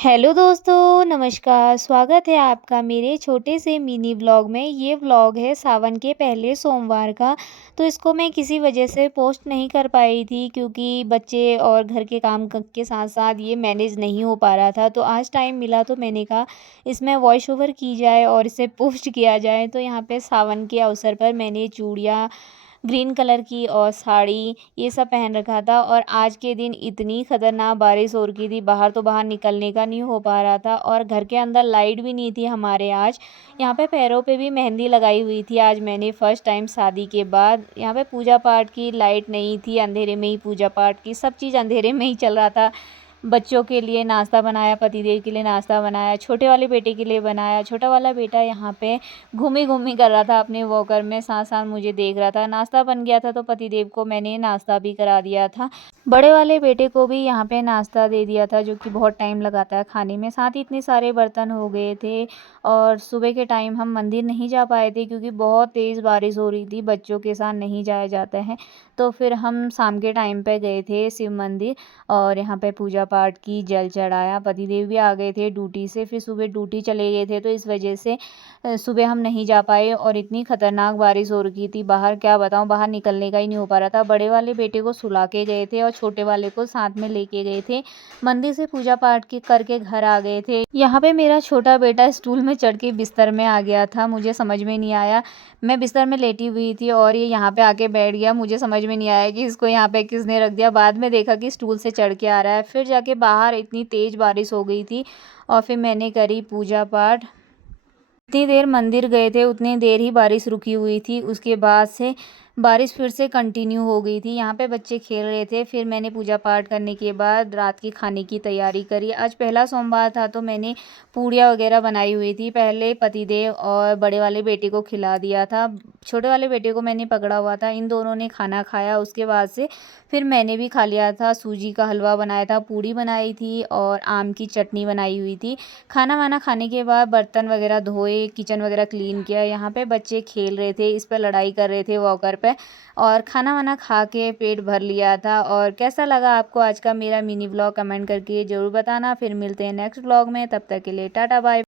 Hello दोस्तों, नमस्कार। स्वागत है आपका मेरे छोटे से मिनी व्लॉग में। ये व्लॉग है सावन के पहले सोमवार का। तो इसको मैं किसी वजह से पोस्ट नहीं कर पाई थी क्योंकि बच्चे और घर के काम के साथ साथ ये मैनेज नहीं हो पा रहा था। तो आज टाइम मिला तो मैंने कहा इसमें वॉइस ओवर की जाए और इसे पोस्ट किया जाए। तो यहाँ पे सावन के अवसर पर मैंने चूड़ियाँ ग्रीन कलर की और साड़ी ये सब पहन रखा था। और आज के दिन इतनी ख़तरनाक बारिश हो रखी थी, बाहर तो बाहर निकलने का नहीं हो पा रहा था और घर के अंदर लाइट भी नहीं थी हमारे आज। यहाँ पे पैरों पे भी मेहंदी लगाई हुई थी आज मैंने फ़र्स्ट टाइम शादी के बाद। यहाँ पे पूजा पाठ की लाइट नहीं थी, अंधेरे में ही पूजा पाठ की, सब चीज़ अंधेरे में ही चल रहा था। बच्चों के लिए नाश्ता बनाया, पतिदेव के लिए नाश्ता बनाया, छोटे वाले बेटे के लिए बनाया। छोटा वाला बेटा यहाँ पे घूमी-घूमी कर रहा था अपने वॉकर में, साथ-साथ मुझे देख रहा था। नाश्ता बन गया था तो पतिदेव को मैंने नाश्ता भी करा दिया था। बड़े वाले बेटे को भी यहाँ पे नाश्ता दे दिया था जो कि बहुत टाइम लगाता है खाने में। साथ ही इतने सारे बर्तन हो गए थे और सुबह के टाइम हम मंदिर नहीं जा पाए थे क्योंकि बहुत तेज़ बारिश हो रही थी, बच्चों के साथ नहीं जाया जाता है। तो फिर हम शाम के टाइम पे गए थे शिव मंदिर और यहाँ पे पूजा पाठ की, जल चढ़ाया। पतिदेव भी आ गए थे ड्यूटी से, फिर सुबह ड्यूटी चले गए थे तो इस वजह से सुबह हम नहीं जा पाए और इतनी खतरनाक बारिश हो रखी थी बाहर, क्या बताऊँ, बाहर निकलने का ही नहीं हो पा रहा था। बड़े वाले बेटे को सुला के गए थे और छोटे वाले को साथ में लेके गए थे। मंदिर से पूजा पाठ की करके घर आ गए थे। यहाँ पे मेरा छोटा बेटा स्टूल में चढ़ के बिस्तर में आ गया था, मुझे समझ में नहीं आया। मैं बिस्तर में लेटी हुई थी और ये यहाँ पे आके बैठ गया। मुझे समझ में नहीं आया कि इसको यहाँ पे किसने रख दिया। बाद में देखा कि स्टूल से चढ़ के आ रहा है। फिर जाके बाहर इतनी तेज़ बारिश हो गई थी और फिर मैंने करी पूजा पाठ। जितनी देर मंदिर गए थे उतनी देर ही बारिश रुकी हुई थी, उसके बाद से बारिश फिर से कंटिन्यू हो गई थी। यहाँ पे बच्चे खेल रहे थे। फिर मैंने पूजा पाठ करने के बाद रात की खाने की तैयारी करी। आज पहला सोमवार था तो मैंने पूड़ियाँ वगैरह बनाई हुई थी। पहले पतिदेव और बड़े वाले बेटे को खिला दिया था, छोटे वाले बेटे को मैंने पकड़ा हुआ था। इन दोनों ने खाना खाया, उसके बाद से फिर मैंने भी खा लिया था। सूजी का हलवा बनाया था, पूड़ी बनाई थी और आम की चटनी बनाई हुई थी। खाना वाना खाने के बाद बर्तन वगैरह धोए, किचन वगैरह क्लीन किया। यहाँ पे बच्चे खेल रहे थे, इस पर लड़ाई कर रहे थे वॉकर पे। और खाना वाना खा के पेट भर लिया था। और कैसा लगा आपको आज का मेरा मिनी व्लॉग कमेंट करके ज़रूर बताना। फिर मिलते हैं नेक्स्ट व्लॉग में, तब तक के लिए टाटा बाय।